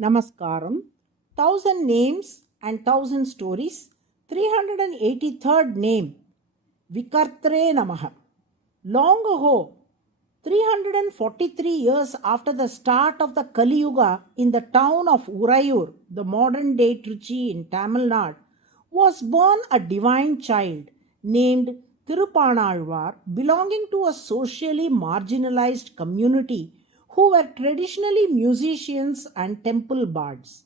Namaskaram, Thousand Names and Thousand Stories, 383rd name, VIKARTRE NAMAH. Long ago, 343 years after the start of the Kali Yuga in the town of Urayur, the modern day Trichy in Tamil Nadu, was born a divine child named Thirupanalvar belonging to a socially marginalized community who were traditionally musicians and temple bards.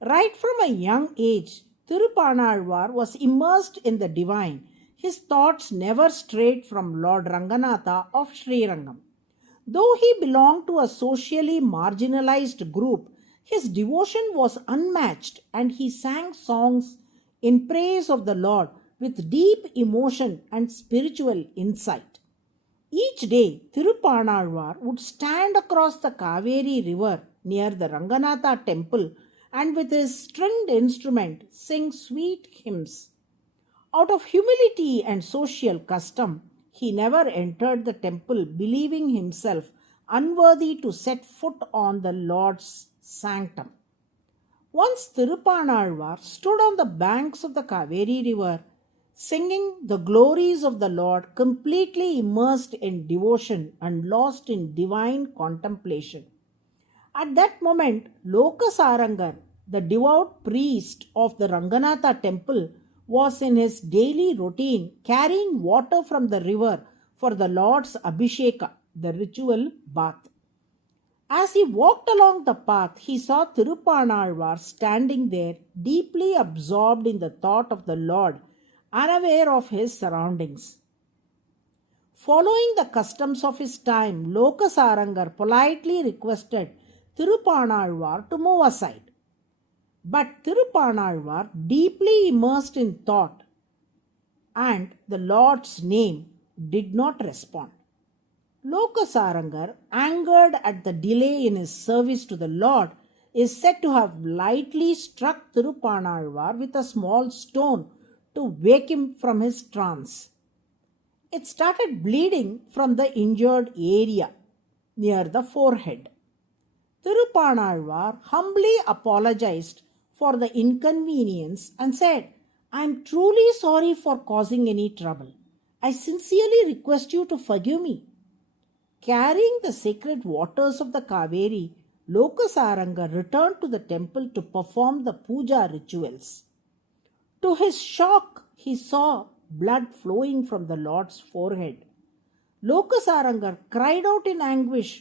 Right from a young age, Thirupanalvar was immersed in the divine. His thoughts never strayed from Lord Ranganatha of Srirangam. Though he belonged to a socially marginalized group, his devotion was unmatched and he sang songs in praise of the Lord with deep emotion and spiritual insight. Each day, Thirupanalvar would stand across the Kaveri river near the Ranganatha temple and with his stringed instrument sing sweet hymns. Out of humility and social custom, he never entered the temple believing himself unworthy to set foot on the Lord's sanctum. Once Thirupanalvar stood on the banks of the Kaveri river, singing the glories of the Lord, completely immersed in devotion and lost in divine contemplation. At that moment, Lokasarangar, the devout priest of the Ranganatha temple, was in his daily routine carrying water from the river for the Lord's Abhisheka, the ritual bath. As he walked along the path, he saw Thirupanalvar standing there, deeply absorbed in the thought of the Lord, unaware of his surroundings. Following the customs of his time, Lokasarangar politely requested Thirupanalvar to move aside. But Thirupanalvar, deeply immersed in thought and the Lord's name, did not respond. Lokasarangar, angered at the delay in his service to the Lord, is said to have lightly struck Thirupanalvar with a small stone to wake him from his trance. It started bleeding from the injured area near the forehead. Thirupanalvar humbly apologized for the inconvenience and said, "I am truly sorry for causing any trouble. I sincerely request you to forgive me." Carrying the sacred waters of the Kaveri, Lokasarangar returned to the temple to perform the puja rituals. To his shock, he saw blood flowing from the Lord's forehead. Lokasarangar cried out in anguish,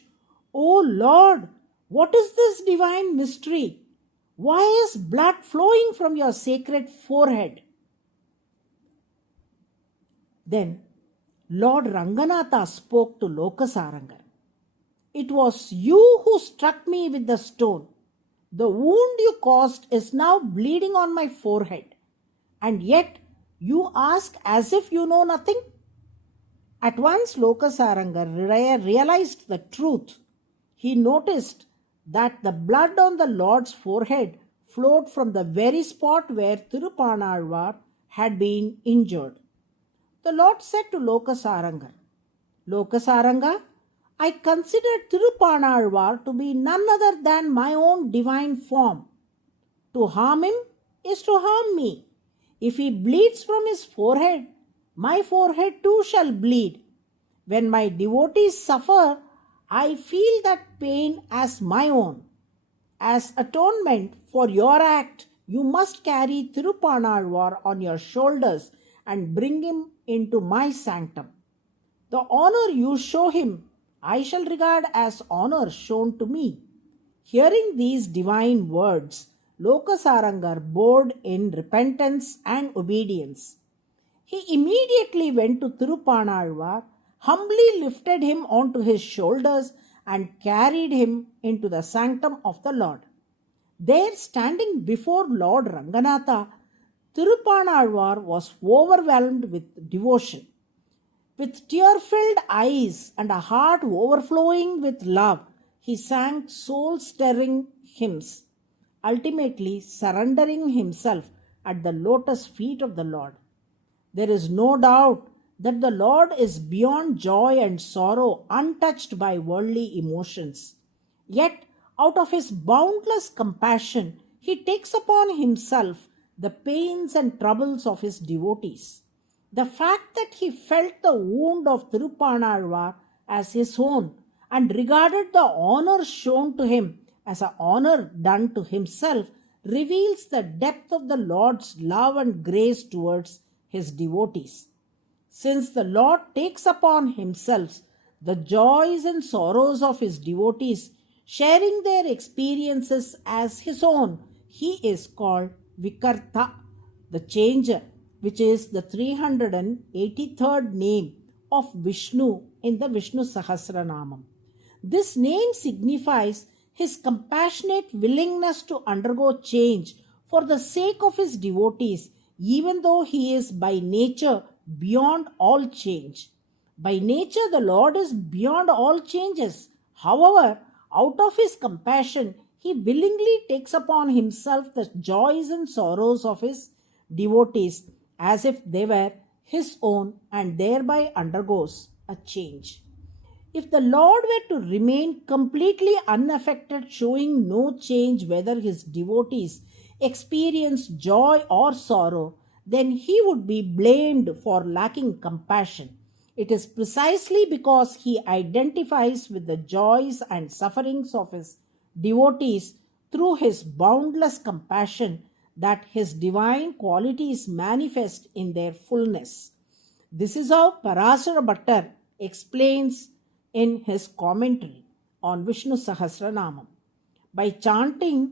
"O Lord, what is this divine mystery? Why is blood flowing from your sacred forehead?" Then Lord Ranganatha spoke to Lokasarangar. "It was you who struck me with the stone. The wound you caused is now bleeding on my forehead. And yet you ask as if you know nothing?" At once Lokasarangar realized the truth. He noticed that the blood on the Lord's forehead flowed from the very spot where Thirupanalvar had been injured. The Lord said to Lokasarangar, "Lokasaranga, I consider Thirupanalvar to be none other than my own divine form. To harm him is to harm me. If he bleeds from his forehead, my forehead too shall bleed. When my devotees suffer, I feel that pain as my own. As atonement for your act, you must carry Thirupanalvar on your shoulders and bring him into my sanctum. The honor you show him, I shall regard as honor shown to me." Hearing these divine words, Lokasarangar bowed in repentance and obedience. He immediately went to Thirupanalvar, humbly lifted him onto his shoulders and carried him into the sanctum of the Lord. There, standing before Lord Ranganatha, Thirupanalvar was overwhelmed with devotion. With tear-filled eyes and a heart overflowing with love, he sang soul-stirring hymns, ultimately surrendering himself at the lotus feet of the Lord. There is no doubt that the Lord is beyond joy and sorrow, untouched by worldly emotions. Yet, Out of his boundless compassion, he takes upon himself the pains and troubles of his devotees. The fact that he felt the wound of Tirupanalvar as his own and regarded the honor shown to him as an honor done to himself reveals the depth of the Lord's love and grace towards his devotees. Since the Lord takes upon himself the joys and sorrows of his devotees, sharing their experiences as his own, he is called VIKARTRE, the changer, which is the 383rd name of Vishnu in the Vishnu Sahasranamam. This name signifies his compassionate willingness to undergo change for the sake of his devotees, even though he is by nature beyond all change. By nature, the Lord is beyond all changes. However, out of his compassion, he willingly takes upon himself the joys and sorrows of his devotees as if they were his own and thereby undergoes a change. If the Lord were to remain completely unaffected, showing no change whether his devotees experience joy or sorrow, then he would be blamed for lacking compassion. It is precisely because he identifies with the joys and sufferings of his devotees through his boundless compassion that his divine qualities manifest in their fullness. This is how Parasara Bhattar explains in his commentary on Vishnu Sahasranamam. By chanting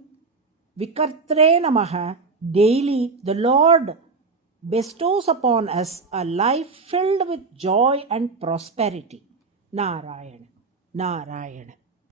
VIKARTRE NAMAH daily, the Lord bestows upon us a life filled with joy and prosperity. Narayana, Narayana.